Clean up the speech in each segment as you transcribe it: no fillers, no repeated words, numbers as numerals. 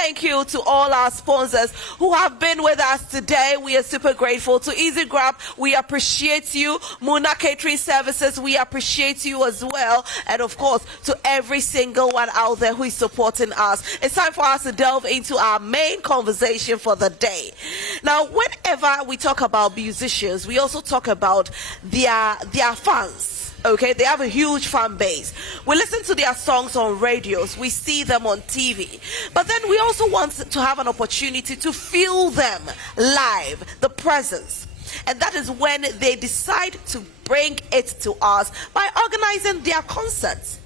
thank you to all our sponsors who have been with us today. We are super grateful. To Easy Grab, we appreciate you. Muna Catering Services, we appreciate you as well. And of course, to every single one out there who is supporting us. It's time for us to delve into our main conversation for the day. Now, whenever we talk about musicians, we also talk about their fans. Okay, they have a huge fan base. We listen to their songs on radios, we see them on TV, but then we also want to have an opportunity to feel them live, the presence. And that is when they decide to bring it to us by organizing their concerts.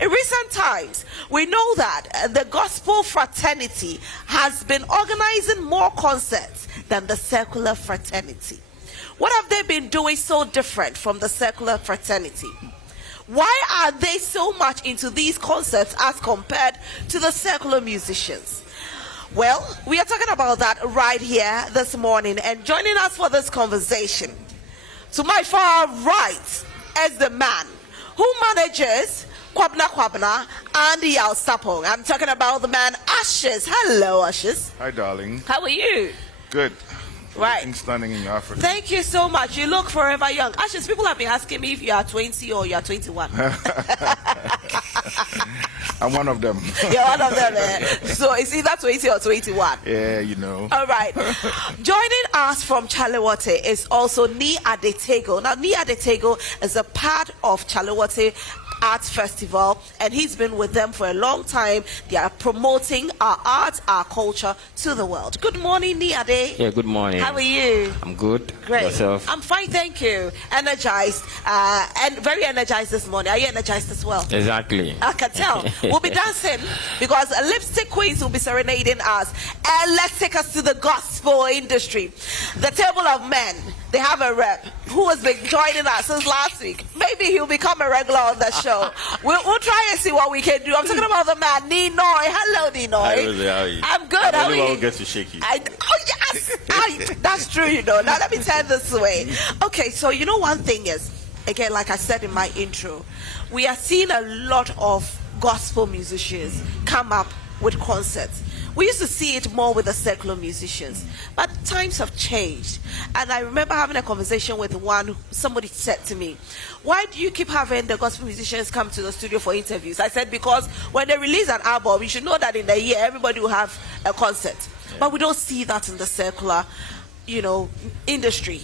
In recent times, we know that the gospel fraternity has been organizing more concerts than the secular fraternity. What have they been doing so different from the secular fraternity? Why are they so much into these concerts as compared to the secular musicians? Well, we are talking about that right here this morning, and joining us for this conversation, to my far right, is the man who manages Kwabna and Yao Sapong. I'm talking about the man Ashes. Hello, Ashes. Hi, darling. How are you? Good. Right. Looking stunning in your Africa. Thank you so much. You look forever young. Ashes, people have been asking me if you are 20 or you are 21. I'm one of them. You're one of them, eh? So it's either 20 or 21. Yeah, you know. All right. Joining us from Chale is also Ni Adetego. Now, Ni Adetego is a part of Chale Arts Festival, and he's been with them for a long time. They are promoting our art, our culture to the world. Good morning, Niade. Yeah, good morning. How are you? I'm good. Great. Yourself? I'm fine, thank you. Energized, and very energized this morning. Are you energized as well? Exactly. I can tell. We'll be dancing because Lipstick Queens will be serenading us. And let's take us to the gospel industry. The Table of Men, they have a rep who has been joining us since last week. Maybe he'll become a regular on the show. We'll try and see what we can do. I'm talking about the man, Ninoy. Hello, Ninoy. Hi, Rosie, how are you? I'm good. How are you? Get to shake you. Oh, yes. That's true, you know. Now, let me turn this way. Okay, so you know one thing is, again, like I said in my intro, we are seeing a lot of gospel musicians come up with concerts. We used to see it more with the secular musicians, but times have changed. And I remember having a conversation with somebody said to me, why do you keep having the gospel musicians come to the studio for interviews? I said, because when they release an album, you should know that in a year, everybody will have a concert. Yeah. But we don't see that in the secular, industry.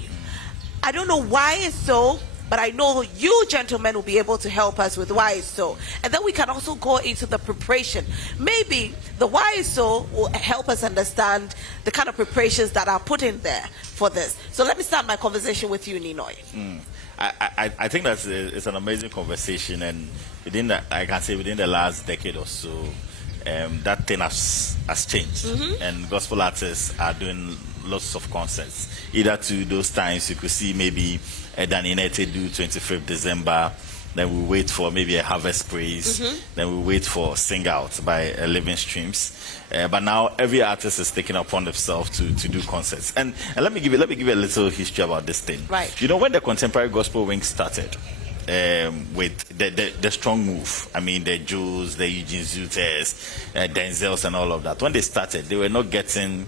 I don't know why it's so, but I know you gentlemen will be able to help us with why it's so. And then we can also go into the preparation. Maybe the why it's so will help us understand the kind of preparations that are put in there for this. So let me start my conversation with you, Ninoy. I think it's an amazing conversation, and within the last decade or so, that thing has changed. Mm-hmm. And gospel artists are doing lots of concerts. Either to those times you could see maybe Dan United do 25th December, then we wait for maybe a Harvest Praise, then we wait for Sing Out by Living Streams. But now every artist is taking upon themselves to do concerts. And let me give you a little history about this thing. Right. You know, when the contemporary gospel wing started, with the strong move, I mean the Jews, the Eugene Zuters, Denzels and all of that, when they started, they were not getting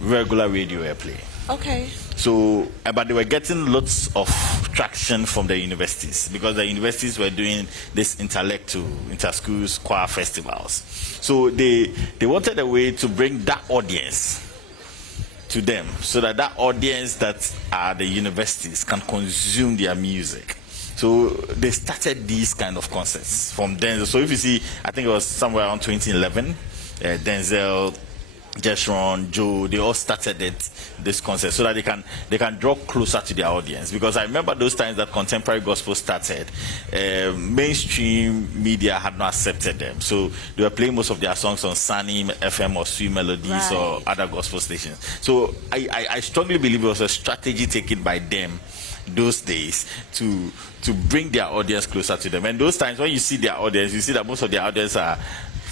regular radio airplay. Okay. So, but they were getting lots of traction from the universities, because the universities were doing this inter-schools choir festivals. So they wanted a way to bring that audience to them, so that audience that are the universities can consume their music. So they started these kind of concerts from Denzel. So if you see, I think it was somewhere around 2011, Denzel, Jeshron, Joe, they all started this concert so that they can draw closer to their audience. Because I remember those times that contemporary gospel started, mainstream media had not accepted them. So they were playing most of their songs on Sunny FM or Sweet Melodies or other gospel stations. So I strongly believe it was a strategy taken by them those days to bring their audience closer to them. And those times when you see their audience, you see that most of their audience are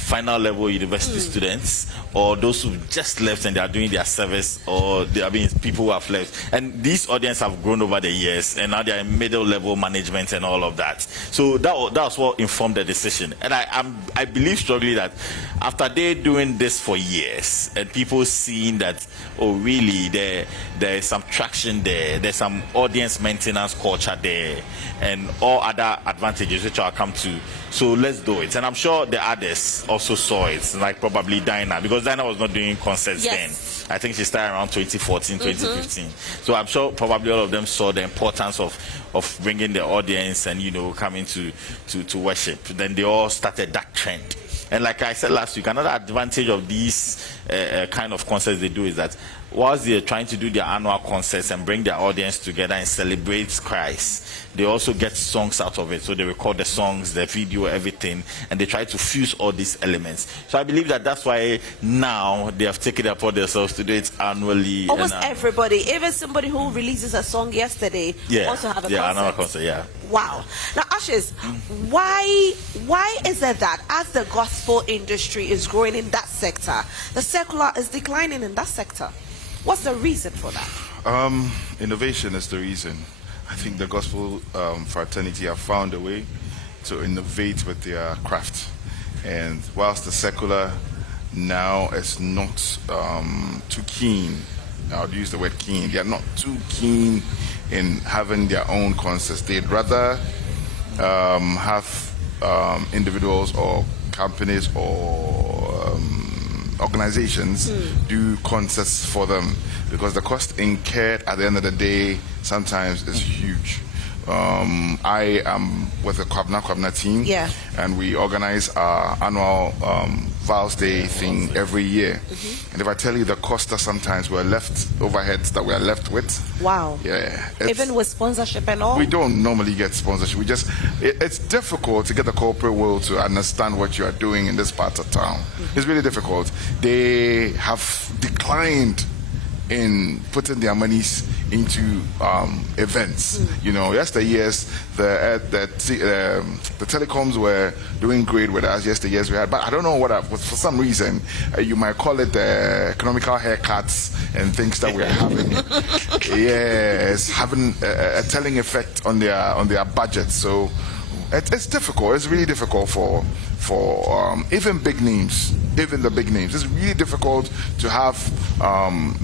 final level university students, or those who just left and they are doing their service, or they are being people who have left. And these audience have grown over the years, and now they are in middle level management and all of that. So that was what informed the decision. And I believe strongly that after they doing this for years, and people seeing that, oh really, there is some traction there, there's some audience maintenance culture there, and all other advantages which I'll come to. So let's do it. And I'm sure the others also saw it, like probably Dinah, because Dinah was not doing concerts then. I think she started around 2014, 2015. So I'm sure probably all of them saw the importance of bringing the audience and, you know, coming to worship. Then they all started that trend. And like I said last week, another advantage of these kind of concerts they do is that whilst they're trying to do their annual concerts and bring their audience together and celebrate Christ, they also get songs out of it. So they record the songs, the video, everything, and they try to fuse all these elements. So I believe that that's why now they have taken it upon themselves to do it annually. Almost everybody, even somebody who releases a song yesterday, also have a concert. Another concert, Wow. Now, Ashes, why is it that as the gospel industry is growing in that sector, the secular is declining in that sector? What's the reason for that? Innovation is the reason. I think the gospel fraternity have found a way to innovate with their craft. And whilst the secular now is not too keen, I would use the word keen, they are not too keen in having their own concerts. They'd rather have individuals or companies or organizations do concerts for them, because the cost incurred at the end of the day sometimes is huge. I am with the Kwabna team, and we organize our annual Vows Day thing every year. And if I tell you the cost that sometimes we're left, overheads that we're left with. Wow. Yeah. Even with sponsorship and all? We don't normally get sponsorship. It's difficult to get the corporate world to understand what you are doing in this part of town. It's really difficult. They have declined in putting their monies into events. You know, yesteryears the telecoms were doing great with us yesteryears we had, but I don't know what for some reason you might call it economical haircuts and things that we're having. It's having a telling effect on their budget. So it's difficult. It's really difficult for even big names, even the big names. It's really difficult to have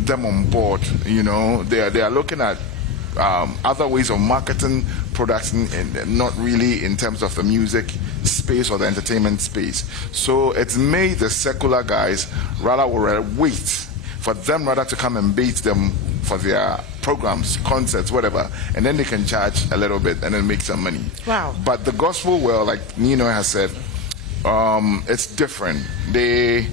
them on board. You know, they are looking at other ways of marketing products, and not really in terms of the music space or the entertainment space. So it's made the secular guys rather wait for them rather to come and bait them for their programs, concerts, whatever, and then they can charge a little bit and then make some money. Wow. But the gospel world, like Nino has said, it's different. They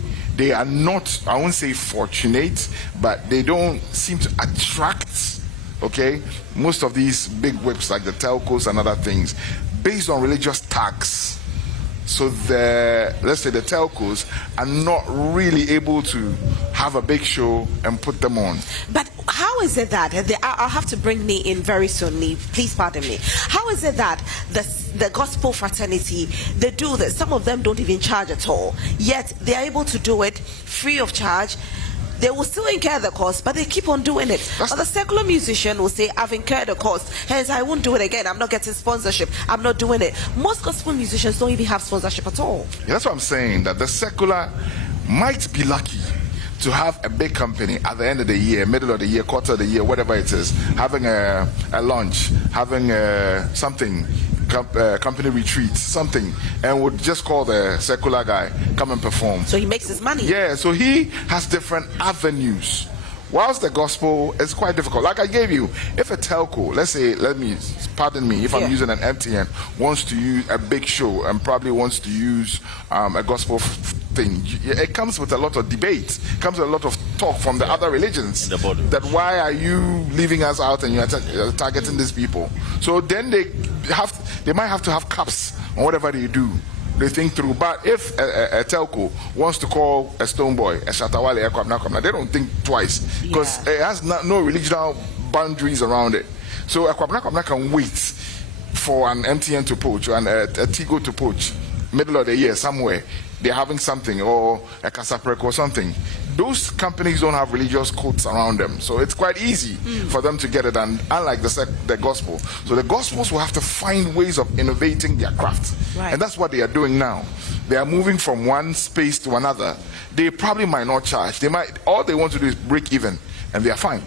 are not, I won't say fortunate, but they don't seem to attract, okay, most of these big whips like the telcos and other things based on religious tags. So let's say the telcos are not really able to have a big show and put them on. But how is it that, I'll have to bring Nee in very soon, Nee, please pardon me. How is it that the gospel fraternity, they do this? Some of them don't even charge at all, yet they are able to do it free of charge. They will still incur the cost, but they keep on doing it. But the secular musician will say, I've incurred the cost, hence I won't do it again. I'm not getting sponsorship. I'm not doing it. Most gospel musicians don't even have sponsorship at all. Yeah, that's what I'm saying, that the secular might be lucky to have a big company at the end of the year, middle of the year, quarter of the year, whatever it is, having a lunch, having something, company retreat, something, and would just call the secular guy, come and perform. So he makes his money. Yeah, so he has different avenues. Whilst the gospel is quite difficult. Like I gave you, if a telco, pardon me, if I'm using an MTN, wants to use a big show and probably wants to use a gospel thing, it comes with a lot of debate. It comes with a lot of talk from the other religions. That why are you leaving us out and you're targeting these people? So then they might have to have caps on whatever they do. They think through. But if a telco wants to call a Stone Boy, a Shatawale, a Kwabna, they don't think twice, because it has no regional boundaries around it. So a Kwabna can wait for an MTN to poach and a Tigo to poach middle of the year somewhere. they're having something, or a casaprec or something, those companies don't have religious codes around them, so it's quite easy for them to get it. And unlike the gospel, so the gospels will have to find ways of innovating their craft, and that's what they are doing now. They are moving from one space to another. They probably might not charge. They might. All they want to do is break even, and they are fine.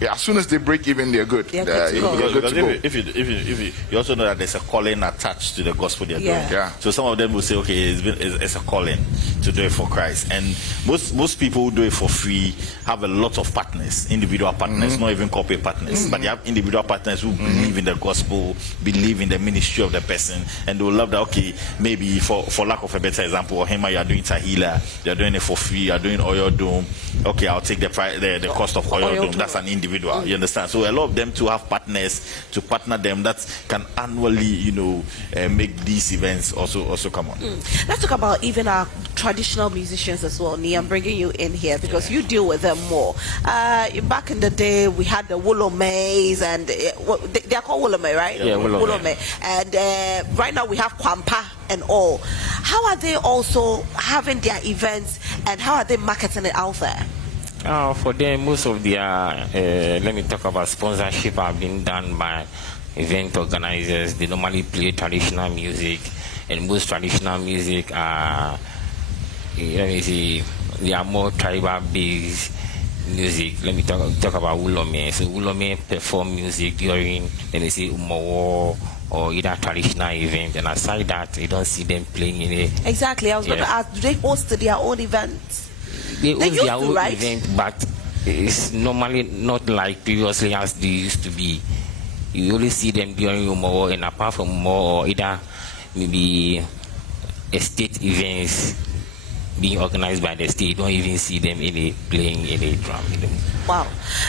As soon as they break even, they're good. They're good to go. Because if you also know that there's a calling attached to the gospel they're doing. Yeah. So some of them will say, okay, it's a calling to do it for Christ. And most people who do it for free have a lot of partners, individual partners, not even corporate partners, but they have individual partners who believe in the gospel, believe in the ministry of the person, and they will love that. Okay, maybe for lack of a better example, or Hema, you are doing Tahila, you're doing it for free, you're doing Oil Dome. Okay, I'll take the cost of Oil Dome. That's an individual. You understand? So a lot of them to have partners to partner them that can annually, make these events also come on. Let's talk about even our traditional musicians as well. Nee, I'm bringing you in here because you deal with them more. Back in the day, we had the Wulomes, and they are called Wulome, right? Yeah, Wulome. And right now we have Kwampa and all. How are they also having their events, and how are they marketing it out there? For them, most of their, let me talk about sponsorship, have been done by event organizers. They normally play traditional music, and most traditional music are, they are more tribal-based music. Let me talk about Wulome. So Wulome perform music during, let me say, Umowo or either traditional event, and aside that, you don't see them playing in it. Exactly. I was going to ask, do they host their own events? They host their own event, but it's normally not like previously as they used to be. You only see them during Umowo, and apart from Umowo, or either maybe estate events being organized by the state, you don't even see them playing any drum. Wow.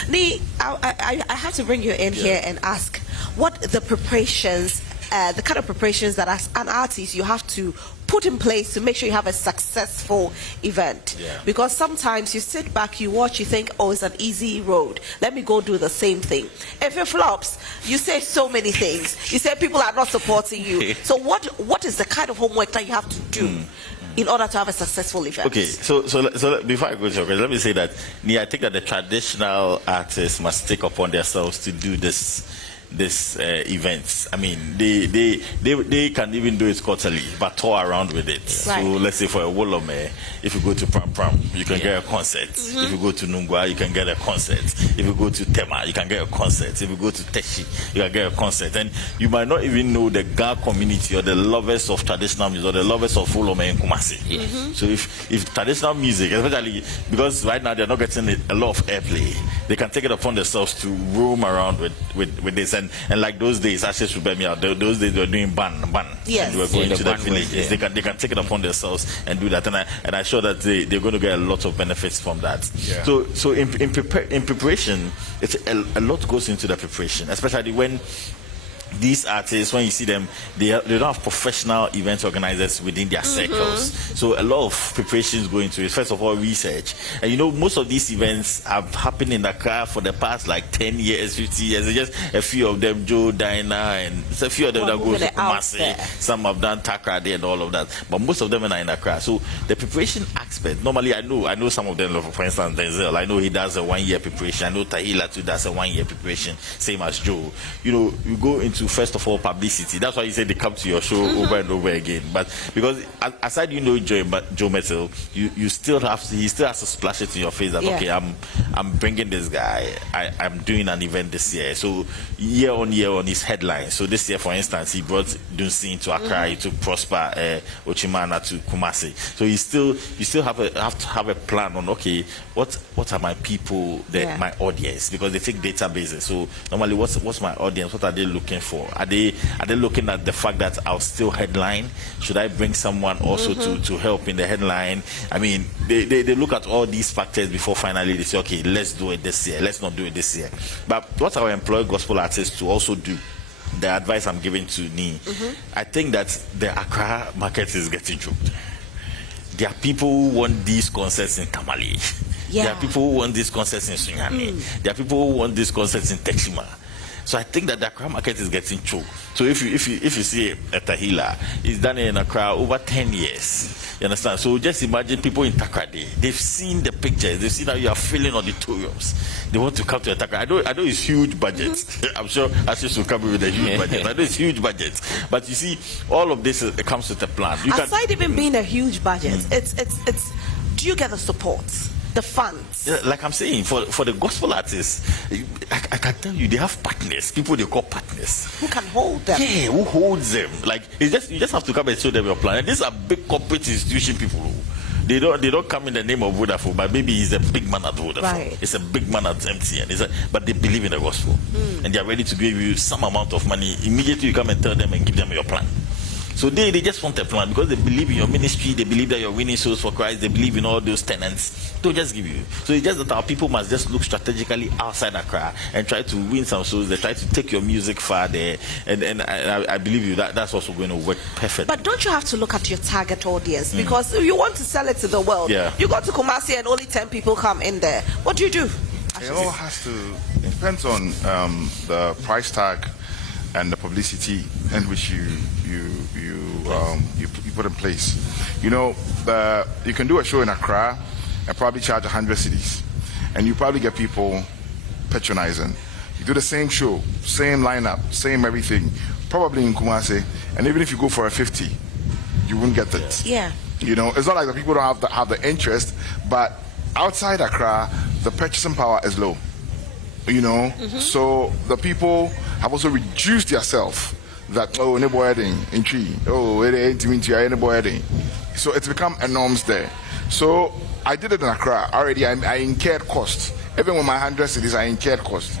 Nee, I have to bring you in here and ask what the preparations, the kind of preparations that as an artist you have to put in place to make sure you have a successful event. Because sometimes you sit back, you watch, you think, oh, it's an easy road, let me go do the same thing. If it flops, you say so many things. You say people are not supporting you. So what is the kind of homework that you have to do in order to have a successful event? Okay, so before I go to your question, let me say that I think that the traditional artists must take upon themselves to do this events. I mean, they can even do it quarterly, but tour around with it. Right. So let's say for a Wolome, if you go to Pram Pram, you can get a concert. If you go to Nungwa, you can get a concert. If you go to Tema, you can get a concert. If you go to Teshi, you can get a concert. And you might not even know the Ga community or the lovers of traditional music or the lovers of Wolome in Kumasi. So if traditional music, especially because right now they're not getting a lot of airplay, they can take it upon themselves to roam around with this. And like those days, Ashes would bear me out. Those days they were doing ban. Yes. And they were going to the ban villages. They can take it upon themselves and do that. And I'm sure that they're going to get a lot of benefits from that. Yeah. So in preparation, it's a lot goes into the preparation, especially when these artists, when you see them, they don't have professional event organizers within their circles. So a lot of preparations go into it. First of all, research. And most of these events have happened in Accra for the past like 10 years, 50 years. There's just a few of them, Joe, Dinah, and it's a few of them that go to Kumasi. Some have done Takrady and all of that. But most of them are in Accra. So the preparation aspect, normally I know some of them, for instance, Denzel, I know he does a 1 year preparation. I know Tahila too does a 1 year preparation, same as Joe. You go into first of all publicity. That's why you say they come to your show over and over again. But because aside Joe Metal, he still has to splash it in your face that okay, I'm bringing this guy. I'm doing an event this year. So year on his headline. So this year, for instance, he brought Dunsin to Accra, he took Prosper Ochimana to Kumasi. So you still have to have a plan on what are my people, my audience, because they take databases. So normally what's my audience? What are they looking for? Are they looking at the fact that I'll still headline? Should I bring someone also to help in the headline? I mean, they look at all these factors before finally they say, okay, let's do it this year. Let's not do it this year. But what I employ gospel artists to also do, the advice I'm giving to Nee, I think that the Accra market is getting choked. There are people who want these concerts in Tamale. There are people who want these concerts in Sunyani. There are people who want these concerts in Tekshima. So I think that the Accra market is getting choked. So if you see a Tahila, it's done in Accra over 10 years. You understand? So just imagine people in Takrady. They've seen the pictures. They've seen how you are filling auditoriums. They want to come to Takrady. I know it's huge budgets. I'm sure Artiste will come with a huge budget. I know it's huge budgets. But you see, all of this comes with a plan. Aside even being a huge budget, it's. Do you get the support? The funds. Yeah, like I'm saying, for the gospel artists, I can tell you they have partners, people they call partners. Who can hold them? Yeah, who holds them? Like you just have to come and show them your plan. And these are big corporate institution people. They don't come in the name of Vodafone, but maybe he's a big man at Vodafone. Right. It's a big man at MTN. But they believe in the gospel, and they are ready to give you some amount of money. Immediately you come and tell them and give them your plan. So they just want a plan because they believe in your ministry, they believe that you're winning souls for Christ, they believe in all those tenants. They'll just give you. So it's just that our people must just look strategically outside Accra and try to win some souls. They try to take your music far there. And I believe you, that's also going to work perfect. But don't you have to look at your target audience? Because if you want to sell it to the world, you go to Kumasi and only 10 people come in there. What do you do? It all has to, it depends on the price tag and the publicity in which you put in place. You know, you can do a show in Accra and probably charge 100 cedis, and you probably get people patronizing. You do the same show, same lineup, same everything, probably in Kumasi, and even if you go for a 50, you won't get it. Yeah. You know, it's not like the people don't have the interest, but outside Accra, the purchasing power is low. You know, so the people have also reduced themselves. That any boy in tree, it ain't any boy. So it's become a norms there. So I did it in Accra already. I incurred cost. Even with my 100 cedis, I incurred cost.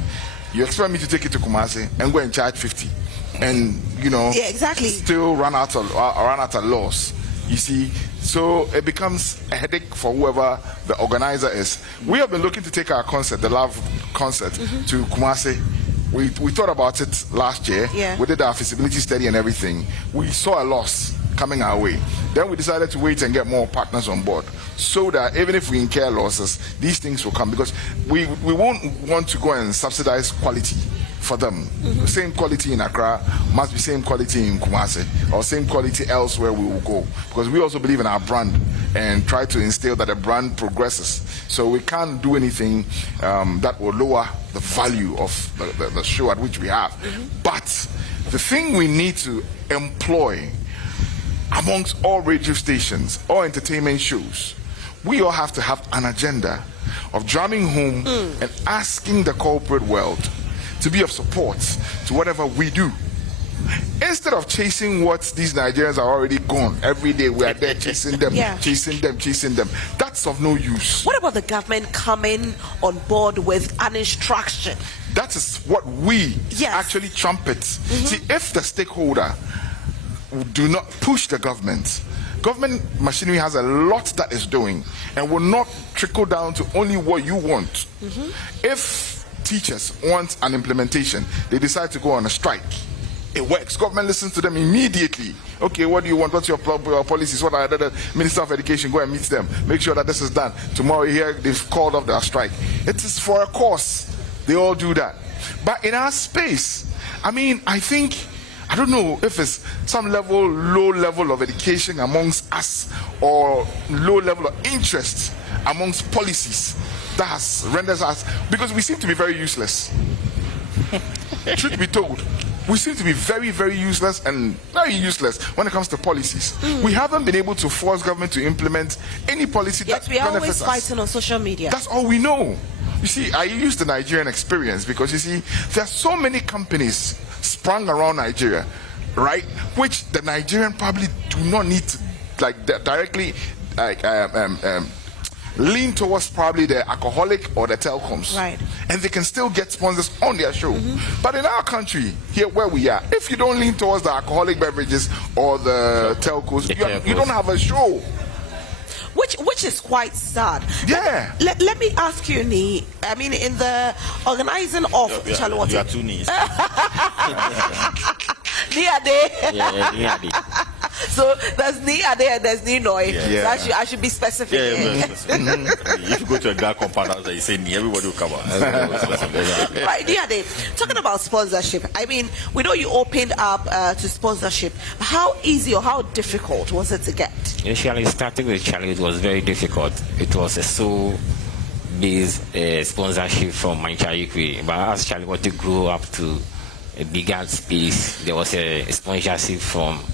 You expect me to take it to Kumasi and go and charge 50, and you know, still run out of loss. You see, so it becomes a headache for whoever the organizer is. We have been looking to take our concert, the Love concert, to Kumasi. We thought about it last year. Yeah. We did our feasibility study and everything. We saw a loss coming our way. Then we decided to wait and get more partners on board so that even if we incur losses, these things will come, because we won't want to go and subsidize quality for them. The same quality in Accra must be same quality in Kumasi, or same quality elsewhere we will go, because we also believe in our brand and try to instill that the brand progresses. So we can't do anything that will lower the value of the show at which we have. But the thing we need to employ amongst all radio stations, all entertainment shows, we all have to have an agenda of drumming home and asking the corporate world to be of support to whatever we do. Instead of chasing what these Nigerians are already gone, every day we are there chasing them, chasing them. That's of no use. What about the government coming on board with an instruction? That is what we actually trumpet. See, if the stakeholder do not push the government machinery has a lot that is doing and will not trickle down to only what you want. If teachers want an implementation, they decide to go on a strike. It works. Government listens to them immediately. Okay, what do you want? What's your policies? What are the Minister of Education? Go and meet them. Make sure that this is done. Tomorrow here they've called off their strike. It is for a cause. They all do that. But in our space, I mean, I don't know if it's some low level of education amongst us, or low level of interest amongst policies that has rendered us, because we seem to be very useless. Truth be told, we seem to be very, very useless when it comes to policies. We haven't been able to force government to implement any policy that benefits us. We are always fighting on social media. That's all we know. You see, I use the Nigerian experience because, you see, there are so many companies sprung around Nigeria, right, which the Nigerian probably do not need to directly lean towards probably the alcoholic or the telecoms, right, and they can still get sponsors on their show. But in our country, here where we are, if you don't lean towards the alcoholic beverages or the telcos, you don't have a show. Which is quite sad. Yeah. Let me ask you, Nee. I mean, in the organizing of Chale, you are two knees. So there's Ni Ade and there's Ni Noi. Yeah. So I should be specific. If you go to a guy compound house and you say Ni, everybody will come out. Right, Ni Ade, talking about sponsorship, I mean, we know you opened up to sponsorship. How easy or how difficult was it to get? Initially, starting with Chale, it was very difficult. It was a based sponsorship from Manchayikwe. But as Chale wanted to grow up to a bigger space, there was a sponsorship from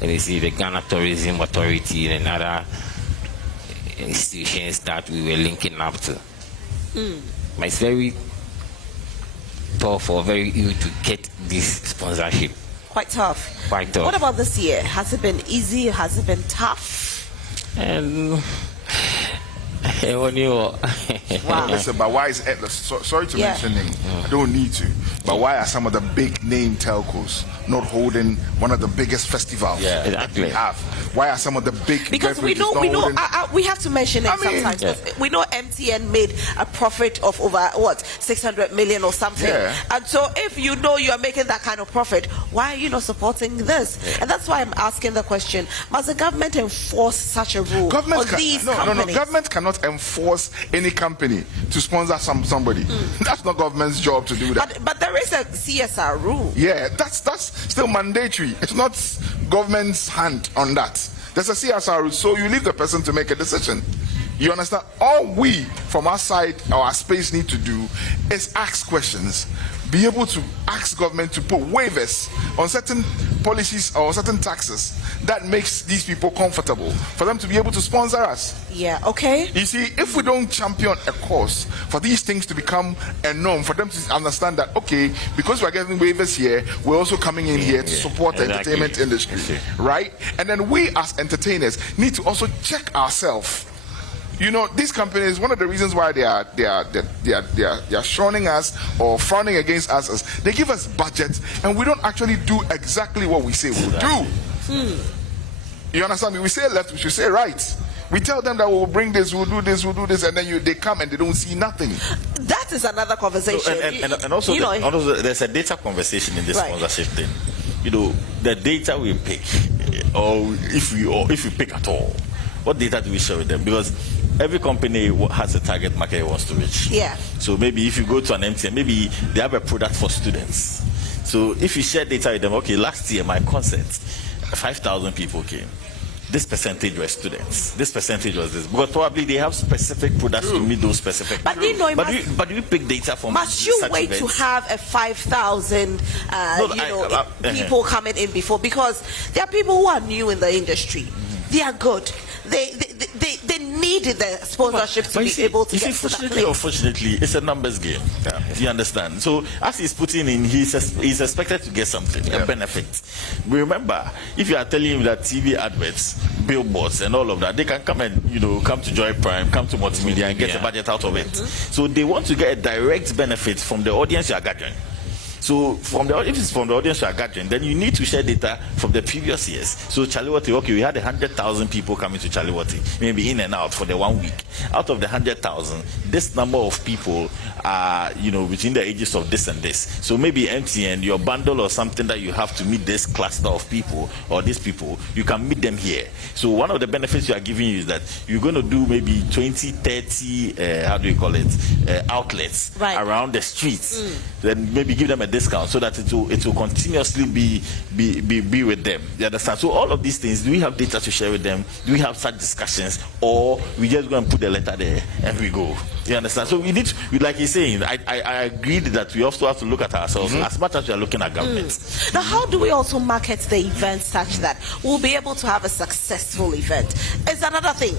the Ghana Tourism Authority and other institutions that we were linking up to. But it's very tough or very easy to get this sponsorship. Quite tough. Quite tough. What about this year? Has it been easy? Has it been tough? Wow. Listen, but why is sorry to mention name? I don't need to. But why are some of the big name telcos not holding one of the biggest festivals that we have? Why are some of the big because we know we have to mention it sometimes. We know MTN made a profit of over 600 million or something. And so if you know you are making that kind of profit, why are you not supporting this? And that's why I'm asking the question: must the government enforce such a rule on these companies? No. Government cannot enforce any company to sponsor somebody. That's not government's job to do that. But there is a CSR rule. Yeah, that's still mandatory. It's not government's hand on that. There's a CSR rule, so you leave the person to make a decision. You understand? All we from our side, our space, need to do is ask questions, be able to ask government to put waivers on certain policies or certain taxes that makes these people comfortable for them to be able to sponsor us. Yeah, okay. You see, if we don't champion a cause for these things to become a norm, for them to understand that, okay, because we're getting waivers here, we're also coming in here to support the entertainment industry, right? And then we as entertainers need to also check ourselves. You know, these companies, one of the reasons why they are shunning us or frowning against us is they give us budget and we don't actually do exactly what we say we'll do. You understand me? We say left, we should say right. We tell them that we'll bring this, we'll do this, and then they come and they don't see nothing. That is another conversation. And also, also, there's a data conversation in this sponsorship thing. You know, the data we pick, or if we pick at all, what data do we share with them? Because every company has a target market it wants to reach. Yeah. So maybe if you go to an MTN, maybe they have a product for students. So if you share data with them, okay, last year my concert, 5,000 people came. This percentage were students. This percentage was this. Because probably they have specific products to meet those specific. But do you pick data from? Must you wait to have a 5,000 people coming in before? Because there are people who are new in the industry. They are good. They needed the sponsorship to be able to get to that place. Unfortunately, it's a numbers game. You understand? So as he's putting in, he's expected to get something, a benefit. Remember, if you are telling him that TV adverts, billboards, and all of that, they can come and come to Joy Prime, come to Multimedia, and get a budget out of it. So they want to get a direct benefit from the audience you are gathering. So if it's from the audience you are gathering, then you need to share data from the previous years. So Chaliwati, okay, we had 100,000 people coming to Chaliwati, maybe in and out for the 1 week. Out of the 100,000, this number of people are, between the ages of this and this. So maybe MTN, your bundle or something that you have to meet this cluster of people or these people, you can meet them here. So one of the benefits you are giving you is that you're going to do maybe 20, 30, outlets around the streets. Then maybe give them a discount so that it will continuously be with them. You understand? So all of these things, do we have data to share with them? Do we have such discussions, or we just go and put the letter there and we go? You understand? So we need to, like he's saying, I agreed that we also have to look at ourselves as much as we are looking at government. Now, how do we also market the event such that we'll be able to have a successful event? It's another thing.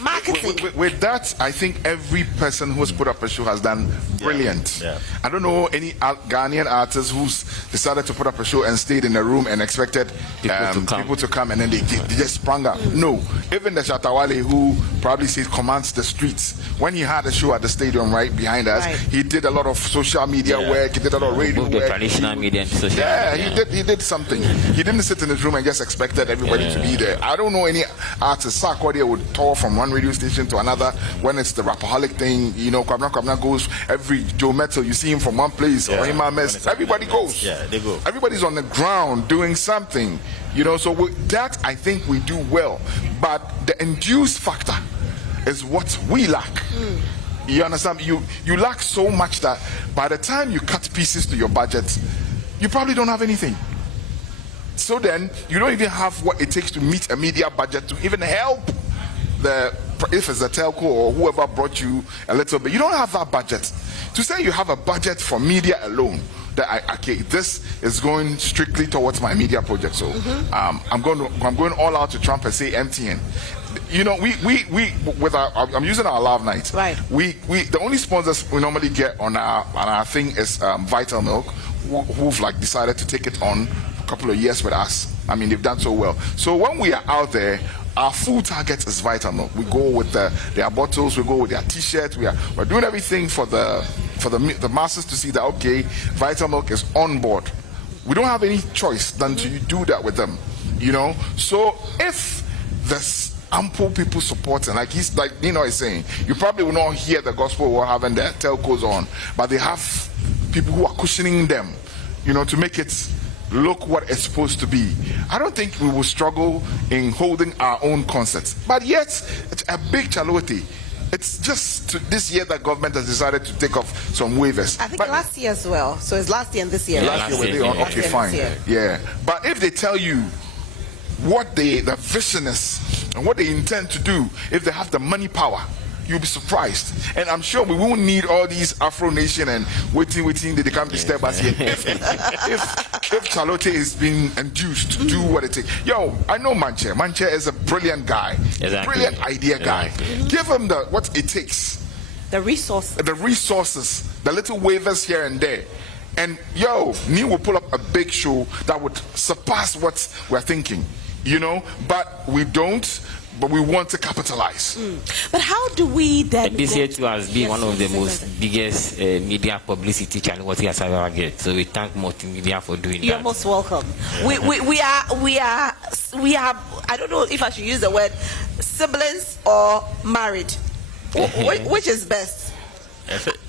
Marketing. With that, I think every person who's put up a show has done brilliant. I don't know any Ghanaian artist who's decided to put up a show and stayed in a room and expected people to come and then they just sprung up. No. Even the Shatawale, who probably commands the streets, when he had a show at the stadium right behind us, he did a lot of social media work, he did a lot of radio work. The traditional media and social media. He did something. He didn't sit in his room and just expected everybody to be there. I don't know any artist, Sarkodie would tour from one radio station to another. When it's the Rapaholic thing, you know, Kwabna goes every Joe Metal, you see him from one place, or Imames, everybody goes. Yeah, they go. Everybody's on the ground doing something, you know, so that I think we do well. But the induced factor is what we lack. You understand? You lack so much that by the time you cut pieces to your budget, you probably don't have anything. So then you don't even have what it takes to meet a media budget to even help if it's a telco or whoever brought you a little bit. You don't have that budget. To say you have a budget for media alone, that okay, this is going strictly towards my media project. So I'm going all out to Trump and say MTN. You know, we with I'm using our Love Night. Right. We the only sponsors we normally get on our thing is Vital Milk, who've like decided to take it on a couple of years with us. I mean, they've done so well. So when we are out there, our full target is Vital Milk. We go with their bottles, we go with their T-shirts. We're doing everything for the masses to see that okay, Vital Milk is on board. We don't have any choice than to do that with them. You know, so if there's ample people supporting, like Nino is saying, you probably will not hear the gospel while having their telcos on, but they have people who are cushioning them, you know, to make it look what it's supposed to be. I don't think we will struggle in holding our own concerts, but yet it's a big chalote. It's just this year that government has decided to take off some waivers. I think last year as well. So it's last year and this year. Last year were they on? Okay, fine. Yeah. But if they tell you what the vision is and what they intend to do, if they have the money power, you'll be surprised. And I'm sure we won't need all these Afro Nation and waiting that they can't disturb us here. If Chalote is being induced to do what it takes. Yo, I know Manche. Manche is a brilliant guy. Exactly. Brilliant idea guy. Give him what it takes. The resources. The little waivers here and there. And yo, me will pull up a big show that would surpass what we're thinking. You know, but we don't. But we want to capitalize. But how do we then? This year too has been one of the most biggest media publicity channels what he has ever get. So we thank multimedia for doing that. You're most welcome. We have. I don't know if I should use the word siblings or married. Which is best?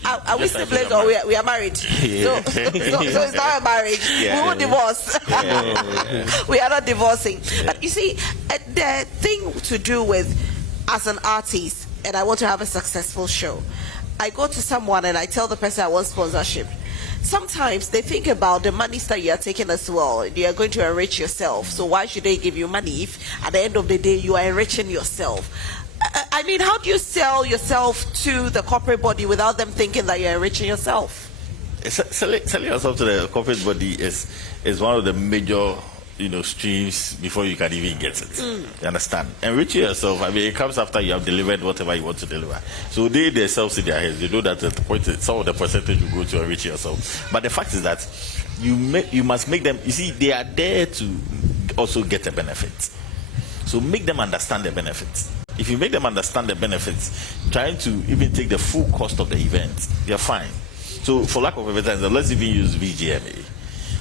Are we siblings or we are married? So it's not a marriage. We won't divorce. We are not divorcing. But you see, the thing to do with as an artist, and I want to have a successful show, I go to someone and I tell the person I want sponsorship. Sometimes they think about the money that you are taking as well. You are going to enrich yourself. So why should they give you money if at the end of the day you are enriching yourself? I mean, how do you sell yourself to the corporate body without them thinking that you're enriching yourself? Selling yourself to the corporate body is one of the major, streams before you can even get it. You understand? Enriching yourself, I mean, it comes after you have delivered whatever you want to deliver. So they themselves in their heads, they know that some of the percentage will go to enrich yourself. But the fact is that you must make them, you see, they are there to also get a benefit. So make them understand the benefits. If you make them understand the benefits, trying to even take the full cost of the event, they're fine. So for lack of a better term, let's even use VGMA.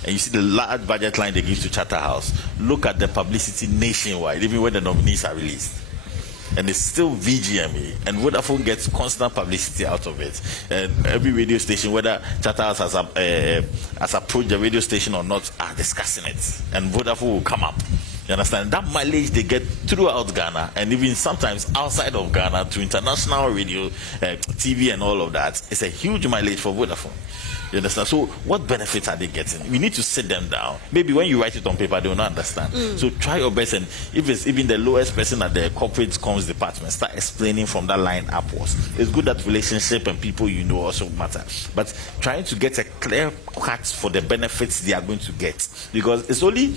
And you see the large budget line they give to Charterhouse. Look at the publicity nationwide, even when the nominees are released. And it's still VGMA. And Vodafone gets constant publicity out of it. And every radio station, whether Charterhouse has approached the radio station or not, are discussing it. And Vodafone will come up. You understand? That mileage they get throughout Ghana and even sometimes outside of Ghana to international radio, TV and all of that, it's a huge mileage for Vodafone. You understand? So what benefits are they getting? We need to sit them down. Maybe when you write it on paper, they will not understand. So try your best, and if it's even the lowest person at the corporate comms department, start explaining from that line upwards. It's good that relationship and people also matter. But trying to get a clear cut for the benefits they are going to get. Because it's only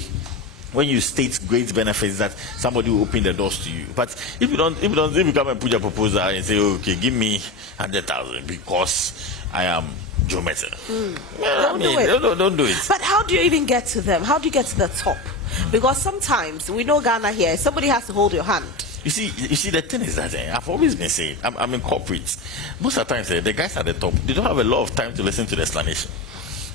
when you state great benefits that somebody will open the doors to you. But if you come and put your proposal and say, okay, give me 100,000 because I am Joe Meta. Don't do it. Don't do it. But how do you even get to them? How do you get to the top? Because sometimes we know Ghana here, somebody has to hold your hand. You see, the thing is that I've always been saying, I'm in corporates. Most of the time, the guys at the top, they don't have a lot of time to listen to the explanation.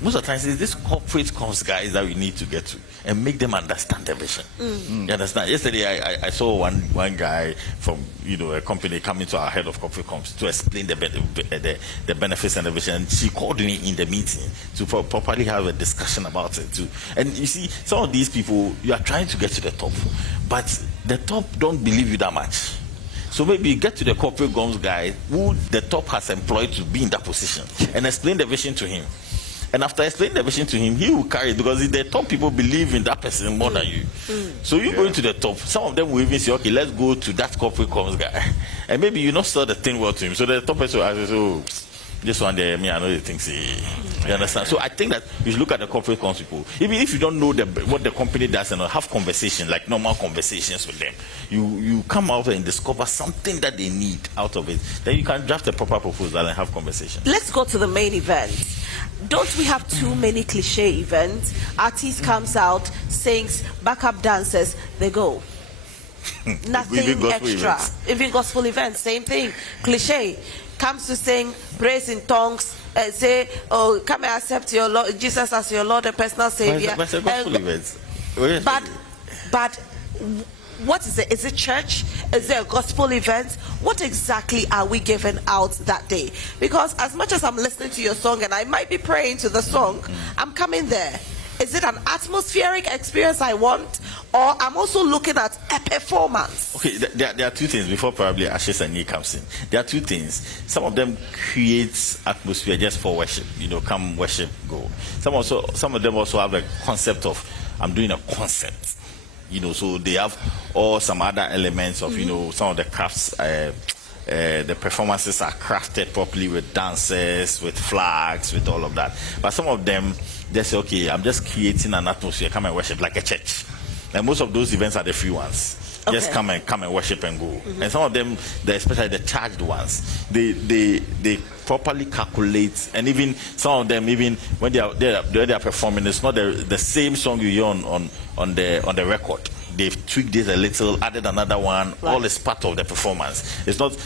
most of the times it's these corporate comms guys that we need to get to and make them understand the vision. You understand? Yesterday I saw one guy from a company coming to our head of corporate comms to explain the benefits and the vision. And she called me in the meeting to properly have a discussion about it too. And you see, some of these people, you are trying to get to the top, but the top don't believe you that much. So maybe you get to the corporate comms guy who the top has employed to be in that position and explain the vision to him. And after explaining the vision to him, he will carry it because the top people believe in that person more than you. So you go into the top, some of them will even say, okay, let's go to that corporate comms guy. And maybe you not sell the thing well to him. So the top person will ask, oh, this one there, I know the things. You understand? So I think that you should look at the corporate comms people. Even if you don't know what the company does and have conversations, like normal conversations with them, you come out and discover something that they need out of it. Then you can draft a proper proposal and have conversations. Let's go to the main event. Don't we have too many cliche events? Artiste comes out, sings, backup dancers, they go. Nothing extra. Events. Even gospel events, same thing. Cliche. Comes to sing, praise in tongues, say, oh, come and accept your Lord, Jesus as your Lord and personal Savior. But gospel events. But what is it? Is it church? Is it a gospel event? What exactly are we giving out that day? Because as much as I'm listening to your song and I might be praying to the song, I'm coming there. Is it an atmospheric experience I want, or I'm also looking at a performance? Okay, there are two things before probably Ashes and Ye comes in. There are two things. Some of them create atmosphere just for worship. Come worship, go. Some of them also have a concept of I'm doing a concert. So they have all some other elements of some of the crafts. The performances are crafted properly with dances, with flags, with all of that. But some of them, they say, okay, I'm just creating an atmosphere, come and worship like a church. And most of those events are the free ones. Okay. Just come and worship and go. And some of them, especially the charged ones, they properly calculate. And even some of them, even when they are performing, it's not the same song you hear on the record. They've tweaked this a little, added another one. Right. All is part of the performance. It's not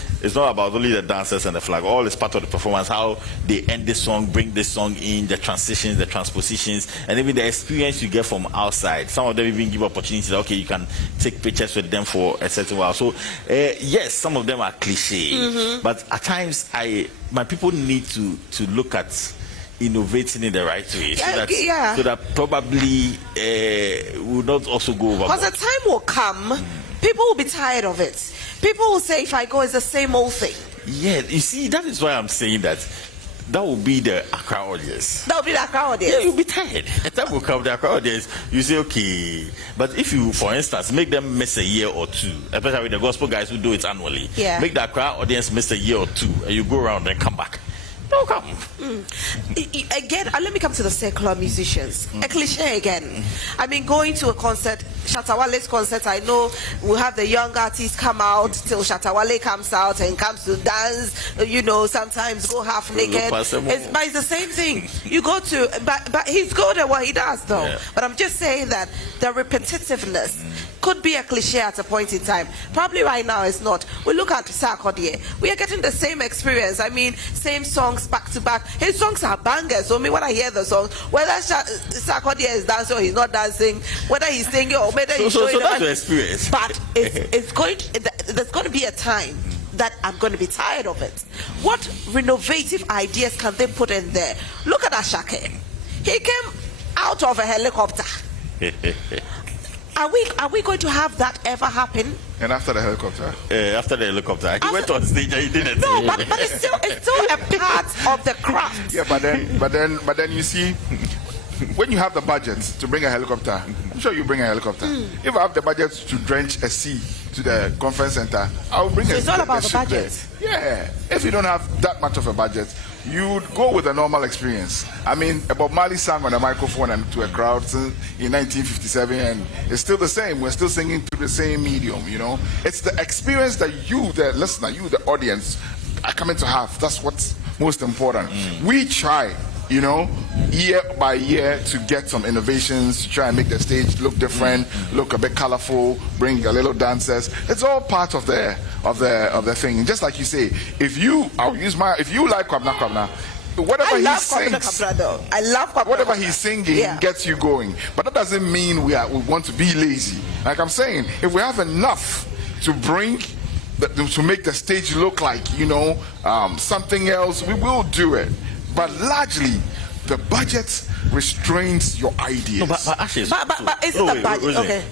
about only the dancers and the flag. All is part of the performance. How they end this song, bring this song in, the transitions, the transpositions, and even the experience you get from outside. Some of them even give opportunities. Okay, you can take pictures with them for a certain while. So yes, some of them are cliche, but at times my people need to look at innovating in the right way, so that probably will not also go over. Because the time will come, people will be tired of it. People will say, if I go, it's the same old thing. Yeah, you see, that is why I'm saying that will be the Accra audience. That will be the Accra audience. Yeah, you'll be tired. The time will come, the Accra audience, you say, okay. But if you, for instance, make them miss a year or two, especially with the gospel guys who do it annually, make the Accra audience miss a year or two, and you go around and come back. No, come. Again, let me come to the secular musicians. A cliche again. I mean, going to a concert, Shatawale's concert, I know we'll have the young artists come out till Shatawale comes out and comes to dance, sometimes go half naked. But it's the same thing. You go to, but he's good at what he does though. Yeah. But I'm just saying that the repetitiveness could be a cliche at a point in time. Probably right now it's not. We look at Sarkodie. We are getting the same experience. I mean, same songs back to back. His songs are bangers. So when I hear the songs, whether Sarkodie is dancing or he's not dancing, whether he's singing or whether he's showing so that's the experience. But there's going to be a time that I'm going to be tired of it. What renovative ideas can they put in there? Look at Ashake. He came out of a helicopter. Are we going to have that ever happen? And after the helicopter? After the helicopter. He went on stage and he didn't. No, but it's still a part of the craft. Yeah, but then you see, when you have the budget to bring a helicopter, I'm sure you bring a helicopter. If I have the budget to drench a sea to the conference center, I'll bring it's all about the budget. Yeah. If you don't have that much of a budget, you'd go with a normal experience. I mean, Bob Marley sang on a microphone and to a crowd in 1957, and it's still the same. We're still singing through the same medium, It's the experience that you, the listener, you, the audience, are coming to have. That's what's most important. We try, year by year to get some innovations, to try and make the stage look different, look a bit colorful, bring a little dancers. It's all part of the thing. Just like you say, if you like Kwabna, whatever I he love sings, Kwabena Kapra, though. I love Kwabena whatever Kapra. he's singing Yeah. gets you going. But that doesn't mean we want to be lazy. Like I'm saying, if we have enough to bring, to make the stage look like, something else, we will do it. But largely, the budget restrains your ideas. No, but Ashes. But is it the budget? Okay.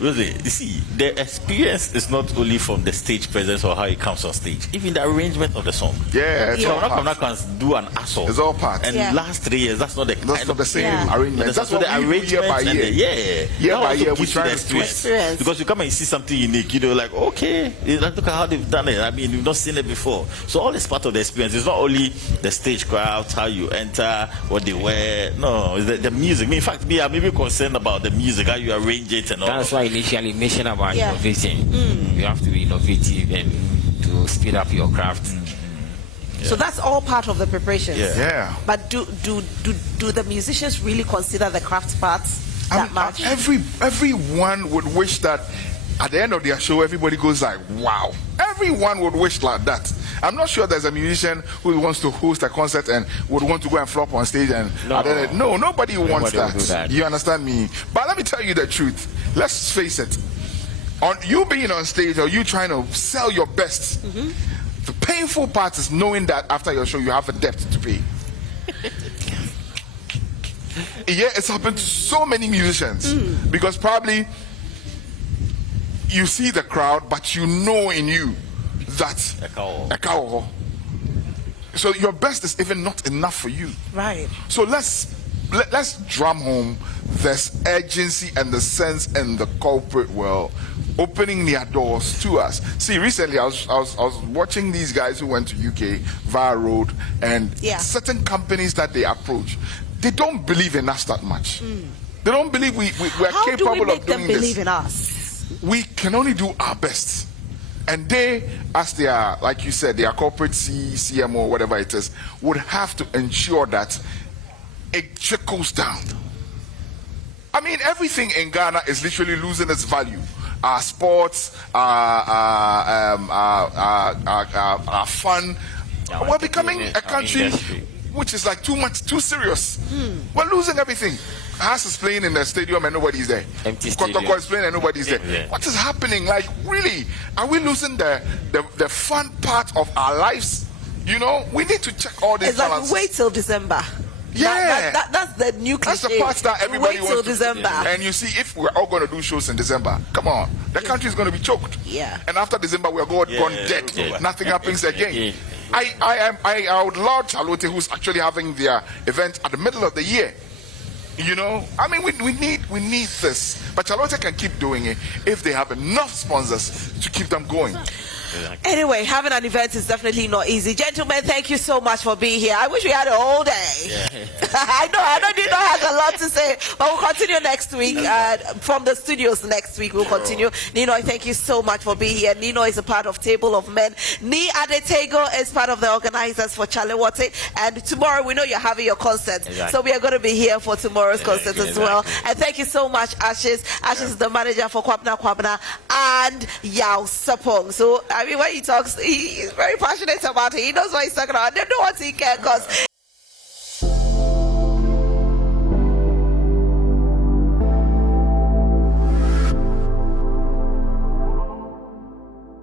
You see, the experience is not only from the stage presence or how it comes on stage, even the arrangement of the song. Yeah, it's all I'm part. not can do an assault. It's all part. And Yeah. last 3 years, that's not the That's not the same arrangement. That's what the we do year by year. Year Year by also year, we gives you try the to twist. Experience. because you come and see something unique. Like, okay, look at how they've done it. I mean, you've not seen it before. So all is part of the experience. It's not only the stage crowd, how you enter, what they wear. No, it's the music. In fact, I'm even concerned about the music, how you arrange it and all. That's why initially mentioned about Yeah. innovating. You have to be innovative and to speed up your craft. So that's all part of the preparation. Yeah. But do the musicians really consider the craft parts that much? Everyone would wish that at the end of their show, everybody goes like, wow. Everyone would wish like that. I'm not sure there's a musician who wants to host a concert and would want to go and flop on stage and nobody wants will do that. You understand me? But let me tell you the truth. Let's face it. On you being on stage or you trying to sell your best, the painful part is knowing that after your show you have a debt to pay. Yeah, it's happened to so many musicians because probably you see the crowd, but you know in you that a cow. So your best is even not enough for you. Right. So let's drum home this urgency and the sense in the corporate world, opening their doors to us. See, recently I was watching these guys who went to UK via road, and certain companies that they approach, they don't believe in us that much. They don't believe we're How capable do we make of them doing believe this. in us? We can only do our best. And they, as they are, like you said, they are corporate CMO, whatever it is, would have to ensure that it trickles down. I mean, everything in Ghana is literally losing its value. Our sports, our fun. We're becoming a country which is like too serious. We're losing everything. Haas is playing in the stadium and nobody's there. Empty stadium. Kotoko is playing and nobody's there. Yeah. What is happening? Like, really? Are we losing the fun part of our lives? We need to check all these It's like balances. wait till December. Yeah. That's the new cliche. That's the part that everybody wait till wants to December. And you see, if we're all going to do shows in December, come on, the country is going to be choked. Yeah. And after December, we're gone dead. Yeah. Nothing happens again. I would laud Chale, who's actually having their event at the middle of the year. I mean, we need this, but Chale can keep doing it if they have enough sponsors to keep them going. Anyway, having an event is definitely not easy. Gentlemen, thank you so much for being here. I wish we had a whole day. I know Nino has a lot to say, but we'll continue next week. From the studios next week, we'll continue. Nino, thank you so much for being here. Nino is a part of Table of Men. Ni Adetego is part of the organizers for Chale Wote. And tomorrow, we know you're having your concert. Exactly. So we are going to be here for tomorrow's concert as well. And thank you so much, Ashes. Ashes is the manager for Kwabena and Yao Sapong. So, I mean, when he talks, he's very passionate about it. He knows what he's talking about. I don't know what he can cause.